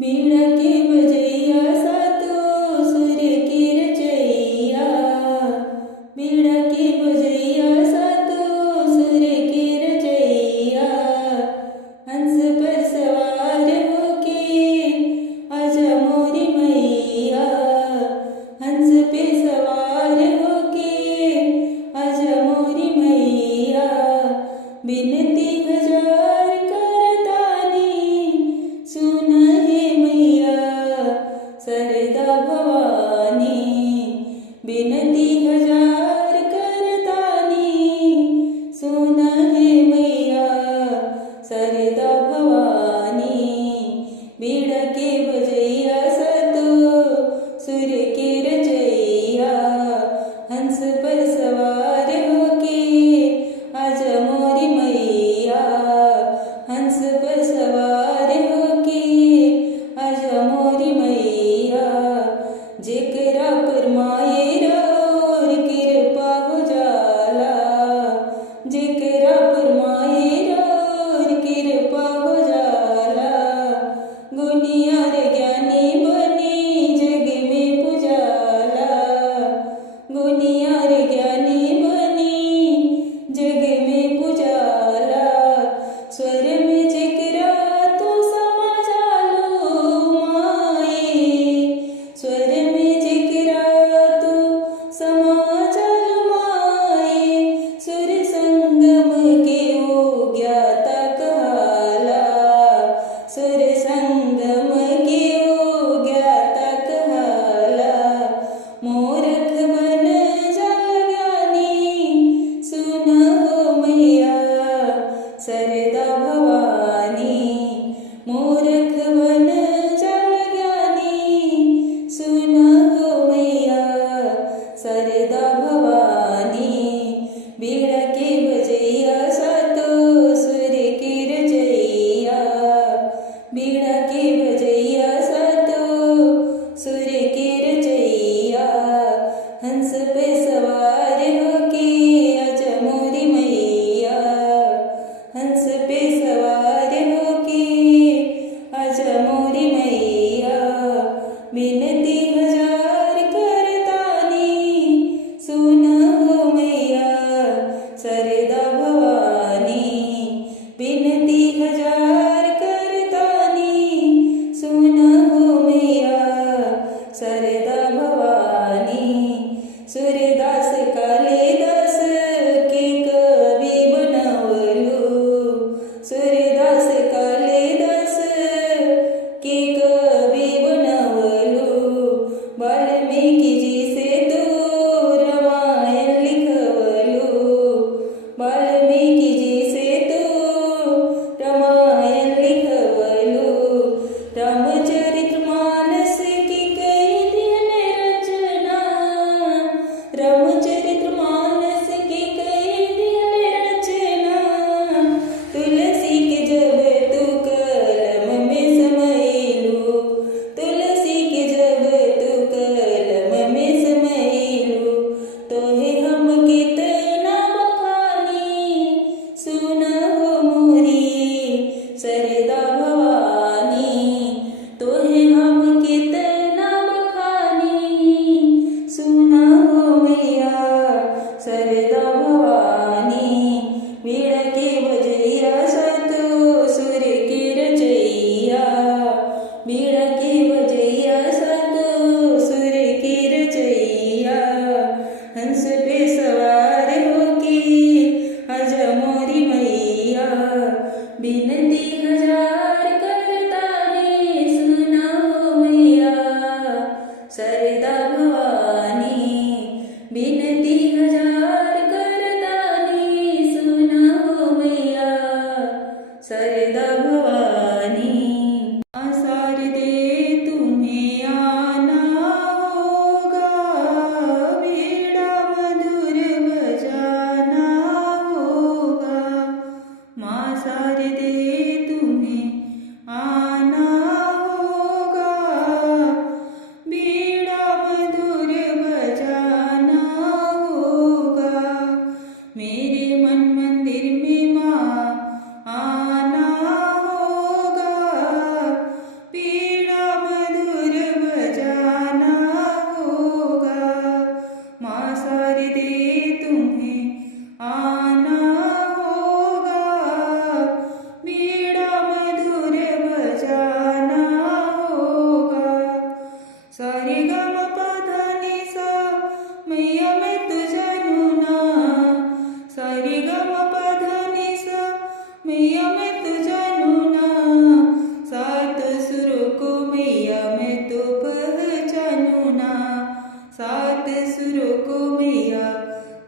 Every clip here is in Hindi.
बीड़ा के बजैया सातो सुर के रचैया। बीड़ा के बजैया सातो सुर के रचैया। हंस पर सवार होके आजा मोरी मैया। हंस पे सवार होके आजा मोरी मैया। बिनती हजार करतानी सुन हे मैया सरदा भवानी। बिनती हजार करतानी सुन हे मैया सरदा भवानी। बीड़ा के बजैया सतो सुर के रचैया। हंस पर सवार होके आजा मोरी मैया। हंस पर सवार होके आजा मोरी मैया। जेकरा पर मायरा और कृपा हो जाला। जेकरा पर मायरा और कृपा हो जाला। गुनियार ज्ञानी बनी जग में पुजाला। गुनियार ज्ञानी बनी जग में पुजाला। स्वर में जेकरा तू समा जालो माए। स्वर में जेकरा तू समा जालो माए। सुर संगम के ओ ज्ञाता कहाला। सुर संगम के ओ ज्ञाता कहाला। मूर्ख बन जल ज्ञानी सुन हो मैया सरदा भवानी। मूर्ख बन जल ज्ञानी सुन हो मैया सरदा भवानी। बीड़ा के बजैया सातो सुर के रचैया। बीड़ा के बजैया सातो सुर के रचैया। हंस पे सवार होके आजा मोरी मैया। हंस पे सवार होके आजा मोरी मैया। बिनती हजार करतानी सुन हो मैया सरदा भवानी। बिनती हजार करतानी सुन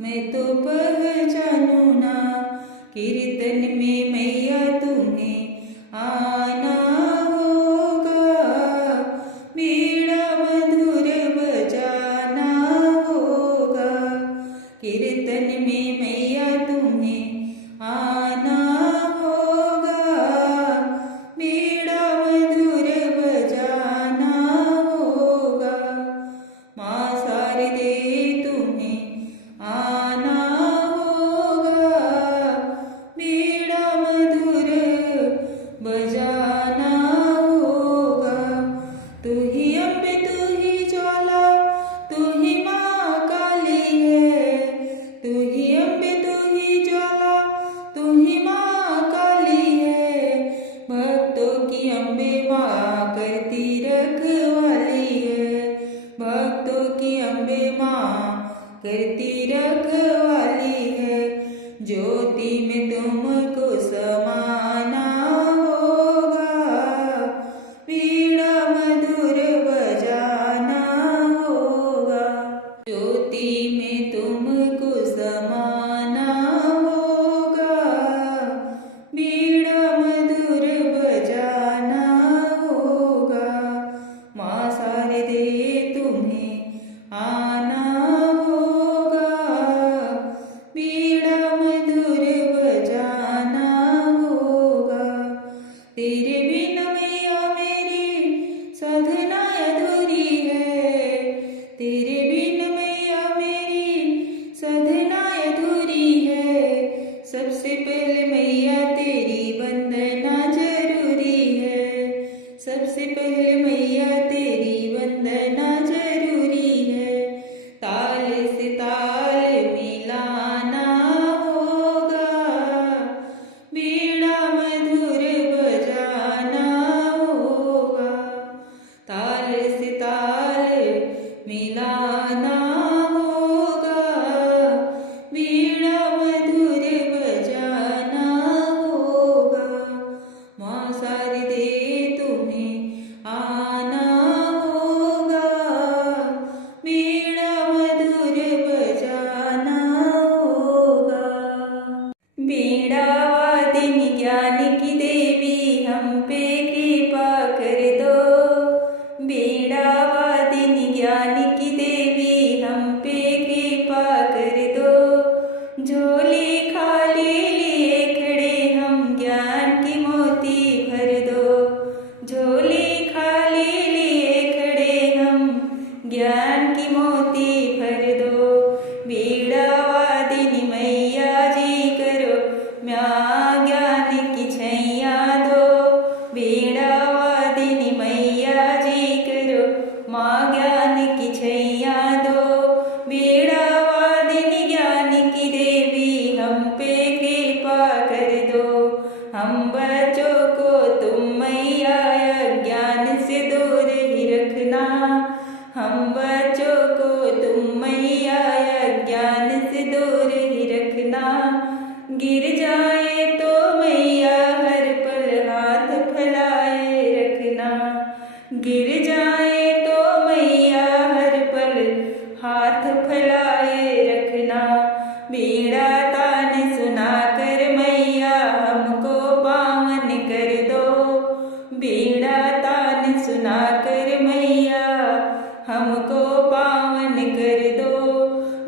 मैं तो पहचानू ना। कीर्तन में मैया तुम्हें आना होगा, बीड़ा मधुर बजाना होगा। कीर्तन में मैया तुम्हें आना होगा, बीड़ा मधुर बजाना होगा। माँ शारदे तुम्हें आना होगा, बीड़ा मधुर बजाना होगा। तू ही अम्बे तू ही ज्वाला, तू ही माँ काली है। तू ही अम्बे तू ही ज्वाला, तू ही माँ काली है। भक्तों की अम्बे माँ करती रखवाली है। भक्तों की अम्बे माँ करती रखवाली है। ज्योति में तुमको समाना होगा, बीड़ा मधुर बजाना होगा। ज्योति में तुमको समाना होगा, बीड़ा मधुर बजाना होगा। माँ शारदे तुम्हें आना होगा, बीड़ा मधुर बजाना होगा। तेरे बिन मैया मेरी साधना अधूरी है। तेरे बिन मैया मेरी साधना अधूरी है। सबसे पहले मैया तेरी वंदना जरूरी है। सबसे पहले मैया तेरी वंदना जरूरी है। ताल से ताल मिलाना होगा, बीड़ा मधुर बजाना होगा। ताल से ताल मिलाना होगा, बीड़ा मधुर बजाना होगा। माँ शारदे तुम्हें आना होगा, बीड़ा मधुर बजाना होगा। बीड़ा वादिनी ज्ञान की देवी हम पे कृपा कर दो। बीड़ा वादिनी ज्ञान की देवी हम पे कृपा कर दो। झोली खाली लिए खड़े हम ज्ञान की मोती भर दो। झोली खाली लिए खड़े हम ज्ञान की मोती भर दो। बीड़ा वादिनी मैया जी करो म्या ज्ञान की छैया दो। बीड़ा वादिनी मैया जी करो माँ ज्ञान की छैया दो। बीड़ा वादिनी ज्ञान की देवी हम पे कृपा कर दो। हम बच्चों को तुम मैया ज्ञान से दूर ही रखना। हम बच्चों को तुम मैया ज्ञान से दूर ही रखना। गिर जाए तो मैया हर पल हाथ फैलाए रखना। गिर जाए तो मैया हर पल हाथ फैलाए रखना। बीड़ा तान सुना कर मैया हमको पावन कर दो। बीड़ा तान सुना कर मैया हमको पावन कर दो।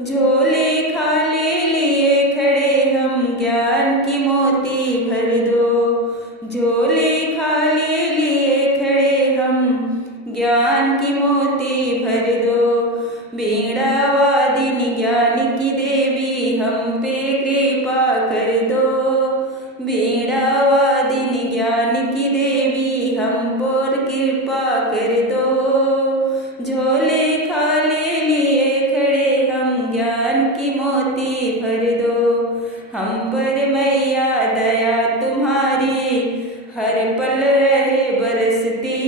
झोले खाली लिए खड़े हम ज्ञान की मोती भर दो। झोले खाली लिए खड़े हम ज्ञान की मोती भर दो। बीड़ा वादिनी ज्ञान की देवी हम पे कृपा कर दो। बीड़ा वादिनी ज्ञान की देवी हम पर कृपा कर दो। झोले खाली लिए खड़े हम ज्ञान की मोती भर दो। हम पर मैया दया तुम्हारी हर पल रहे बरसती।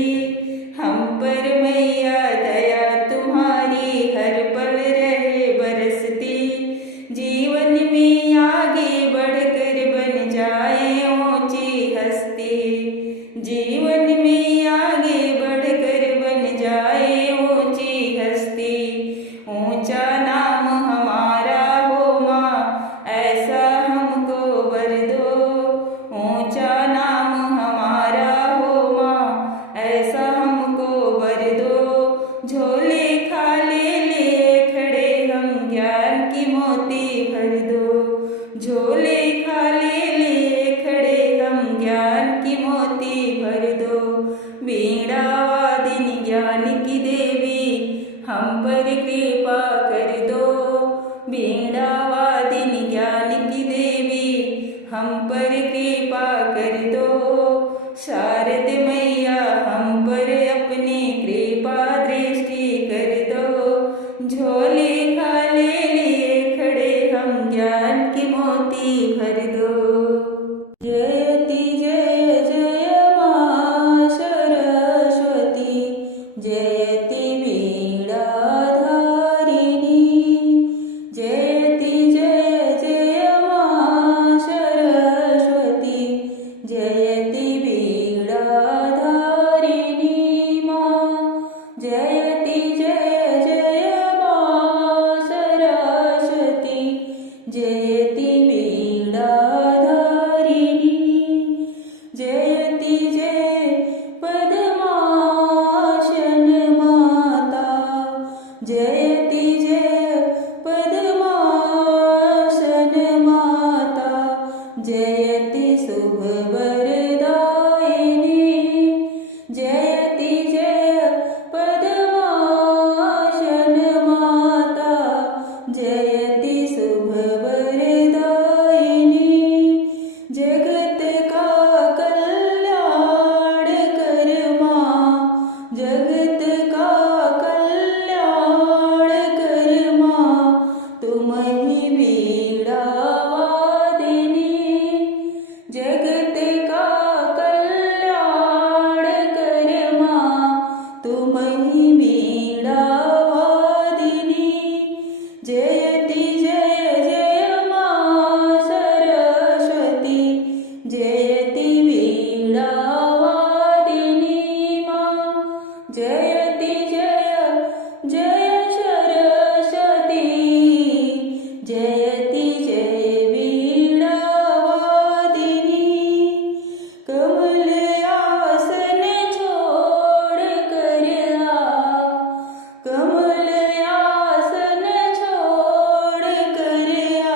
हम पर मैया दया तुम्हारी हर पल रहे बरसती। जीवन में आगे बढ़कर बन जाए ऊंची हस्ती। जीवन में आगे बढ़कर झोले खाले ले खड़े हम, ज्ञान की मोती भर दो। झोले खाले ले खड़े हम, ज्ञान की मोती भर दो। वीणा वादिनी ज्ञान की देवी, हम पर कृपा कर दो। वीणा वादिनी ज्ञान की देवी, हम पर कृपा कर दो। शारद मैया हम पर अपनी कृपा दृष्टि कर दो। झोले खाले लिए खड़े हम, ज्ञान की मोती भर दो। जयति जय जय मां सरस्वती, जयति वीणा धारिणी। जयति जय जय मां सरस्वती, जयति वीणा धारिणी मां। जयति जय जय मां सरस्वती, जयति वीणा धारिणी। जयति जय पद्मासन माता, जयति जय पद्मासन माता। जयति शुभ वरदायिनी, जयति जय पद्मासन माता। जयति शुभ वरदायिनी। जगत का कल्याण कर मां, जगत का कल्याण कर मां। तुम ही वीणा वादिनी, जगत का कल्याण कर मां। तुम ही वीणा वादिनी। जयति जय जय मां सरस्वती, जयति वीणा वादिनी मां। जयति जय जय सरस्वती, जयति जय वीणा वादिनी। कमल आसन छोड़ कर आ, कमल आसन छोड़ कर आ।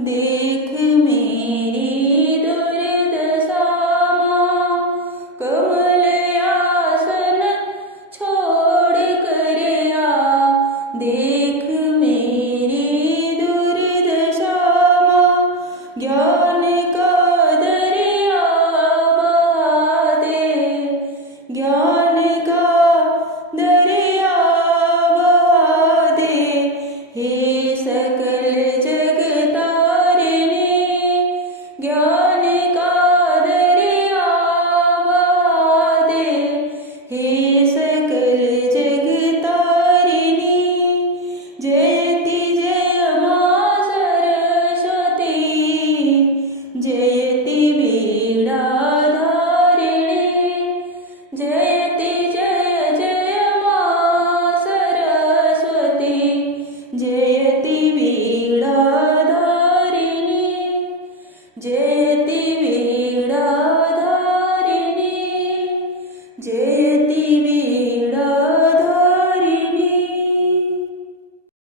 देख मेरी दुर्दशा मां, कमल आसन छोड़ कर आ। देख मेरी दुर्दशा मां। ज्ञान का दरिया बहा दे, ज्ञान का दरिया बहा दे। हे सकल जग तारिणी, ज्ञान का दरिया बहा दे। हे